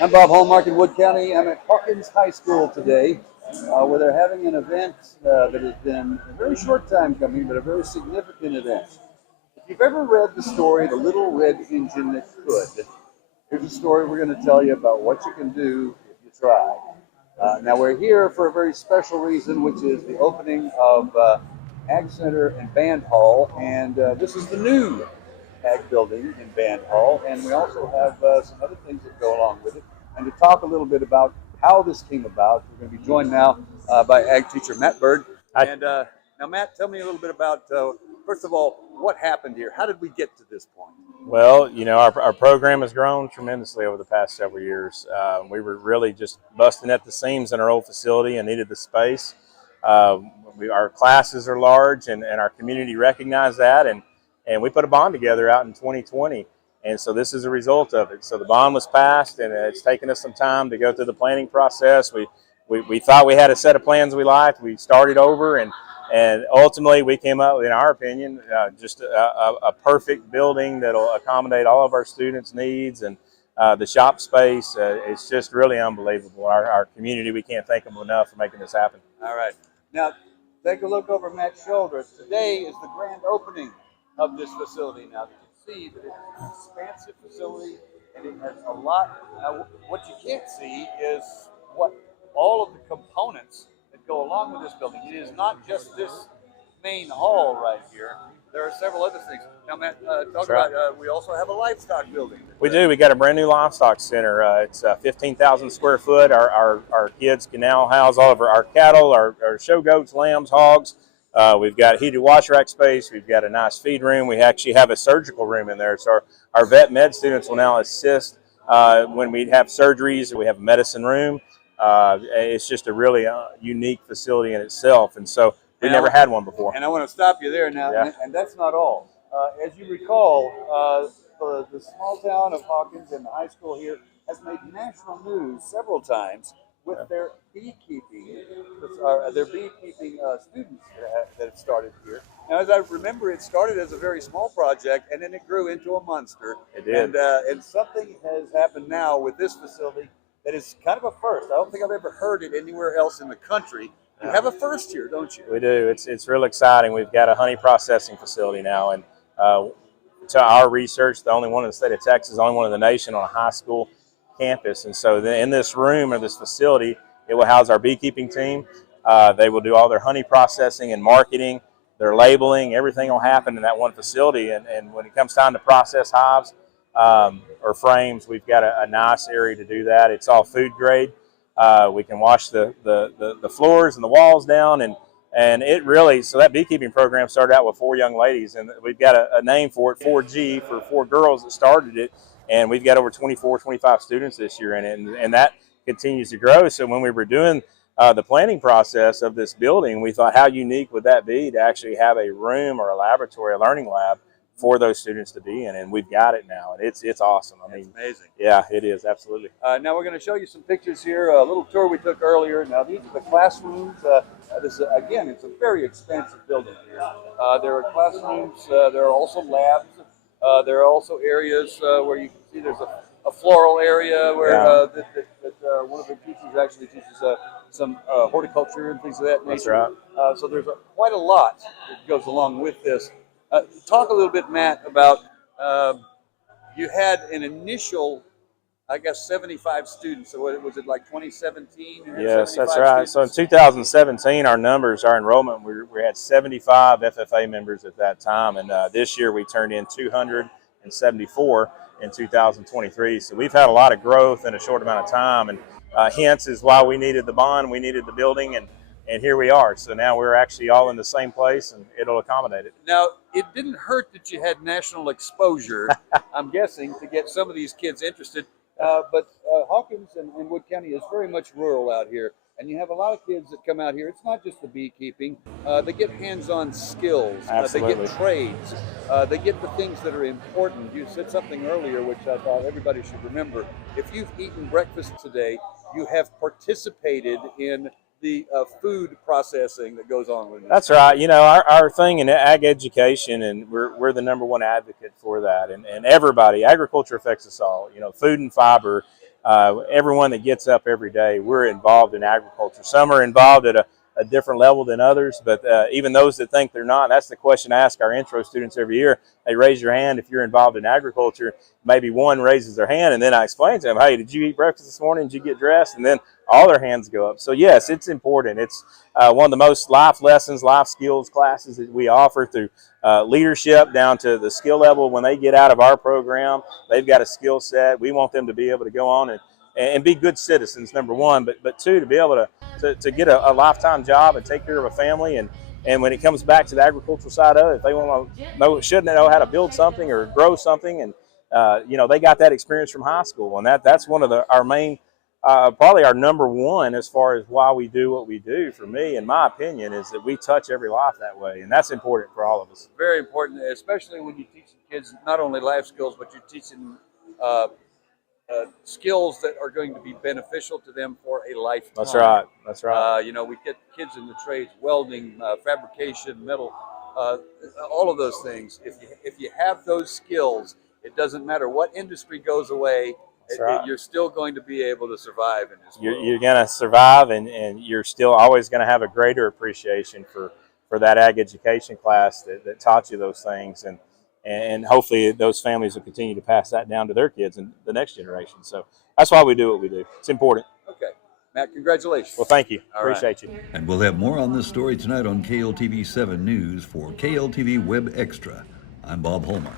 I'm Bob Hallmark in Wood County. I'm at Hawkins High School today, where they're having an event that has been a very short time coming, but a very significant event. If you've ever read the story, The Little Red Engine That Could, here's a story we're going to tell you about what you can do if you try. Now we're here for a very special reason, which is the opening of Ag Center and Band Hall, and this is the new Ag Building in Band Hall, and we also have some other things that go along with it. And to talk a little bit about how this came about, we're going to be joined now by Ag teacher Matt Byrd. Hi. And now, Matt, tell me a little bit about, first of all, what happened here? How did we get to this point? Well, you know, our program has grown tremendously over the past several years. We were really just busting at the seams in our old facility and needed the space. Our classes are large, and our community recognized that, and we put a bond together out in 2020. And so this is a result of it. So the bond was passed, and it's taken us some time to go through the planning process. We thought we had a set of plans we liked. We started over, and ultimately we came up, in our opinion, just a perfect building that'll accommodate all of our students' needs, and the shop space. It's just really unbelievable. Our community, we can't thank them enough for making this happen. All right. Now, take a look over Matt's shoulder. Today is the grand opening of this facility. Now, you can see that it's an expansive facility, and it has a lot. Now, what you can't see is what all of the components that go along with this building. It is not just this main hall right here. There are several other things. Now, Matt, talk about, we also have a livestock building. We do. We got a brand new livestock center. It's 15,000 square foot. Our kids can now house all of our cattle, our show goats, lambs, hogs. We've got heated wash rack space. We've got a nice feed room. We actually have a surgical room in there. So our vet med students will now assist when we have surgeries. We have a medicine room. It's just a really unique facility in itself. And so we never had one before. And I want to stop you there now. Yeah. And that's not all. As you recall, the small town of Hawkins and the high school here has made national news several times with their beekeeping, students that have started here. Now, as I remember, it started as a very small project, and then it grew into a monster. It did. And something has happened now with this facility that is kind of a first. I don't think I've ever heard it anywhere else in the country. You have a first here, don't you? We do. It's real exciting. We've got a honey processing facility now, and to our research, the only one in the state of Texas, the only one in the nation on a high school campus. And so in this room or this facility, it will house our beekeeping team. They will do all their honey processing and marketing, their labeling. Everything will happen in that one facility. And when it comes time to process hives or frames, we've got a nice area to do that. It's all food grade. We can wash the floors and the walls down, and it really, so that beekeeping program started out with 4 young ladies, and we've got a name for it, 4G, for 4 girls that started it, and we've got over 24, 25 students this year in it, and that continues to grow. So when we were doing the planning process of this building, we thought, how unique would that be to actually have a room or a laboratory, a learning lab for those students to be in, and we've got it now, and it's awesome. I mean, amazing. Yeah, it is, absolutely. Now we're going to show you some pictures here, a little tour we took earlier. Now these are the classrooms. This again, it's a very expansive building here. There are classrooms, there are also labs, there are also areas where you can see there's a floral area where one of the teachers actually teaches some horticulture and things of that nature. That's right. So there's quite a lot that goes along with this. Talk a little bit, Matt, about you had an initial, I guess, 75 students. So what was it, like 2017? Yes, that's right. So in 2017, our enrollment, we had 75 FFA members at that time. And this year we turned in 274 in 2023. So we've had a lot of growth in a short amount of time. And hence is why we needed the bond, we needed the building, and here we are. So now we're actually all in the same place, and it'll accommodate it. Now, it didn't hurt that you had national exposure, I'm guessing, to get some of these kids interested. But Hawkins and Wood County is very much rural out here, and you have a lot of kids that come out here. It's not just the beekeeping. They get hands-on skills. They get trades. They get the things that are important. You said something earlier, which I thought everybody should remember. If you've eaten breakfast today, you have participated in the food processing that goes on with it. That's right. You know, our thing in ag education, and we're the #1 advocate for that. And everybody, agriculture affects us all. You know, food and fiber everyone that gets up every day, we're involved in agriculture. Some are involved at a different level than others, but even those that think they're not, that's the question I ask our intro students every year. They raise your hand if you're involved in agriculture. Maybe one raises their hand, and then I explain to them, hey, did you eat breakfast this morning? Did you get dressed? And then all their hands go up. So yes, it's important. It's one of the most life lessons, life skills classes that we offer, through leadership down to the skill level. When they get out of our program, they've got a skill set. We want them to be able to go on and be good citizens, number one, but two, to be able to get a lifetime job and take care of a family. And when it comes back to the agricultural side of it, if they want to know, should know how to build something or grow something, and they got that experience from high school, and that's one of our main, probably our number one as far as why we do what we do. For me, in my opinion, is that we touch every life that way, and that's important for all of us. Very important, especially when you teach kids not only life skills, but you're teaching skills that are going to be beneficial to them for a lifetime. That's right. That's right. We get kids in the trades, welding, fabrication, metal, all of those things. If you have those skills, it doesn't matter what industry goes away. Right. You're still going to be able to survive in this world. You're going to survive, and you're still always going to have a greater appreciation for that ag education class that taught you those things. And hopefully those families will continue to pass that down to their kids and the next generation. So that's why we do what we do. It's important. Okay. Matt, congratulations. Well, thank you. All Appreciate right. you. And we'll have more on this story tonight on KLTV 7 News for KLTV Web Extra. I'm Bob Hallmark.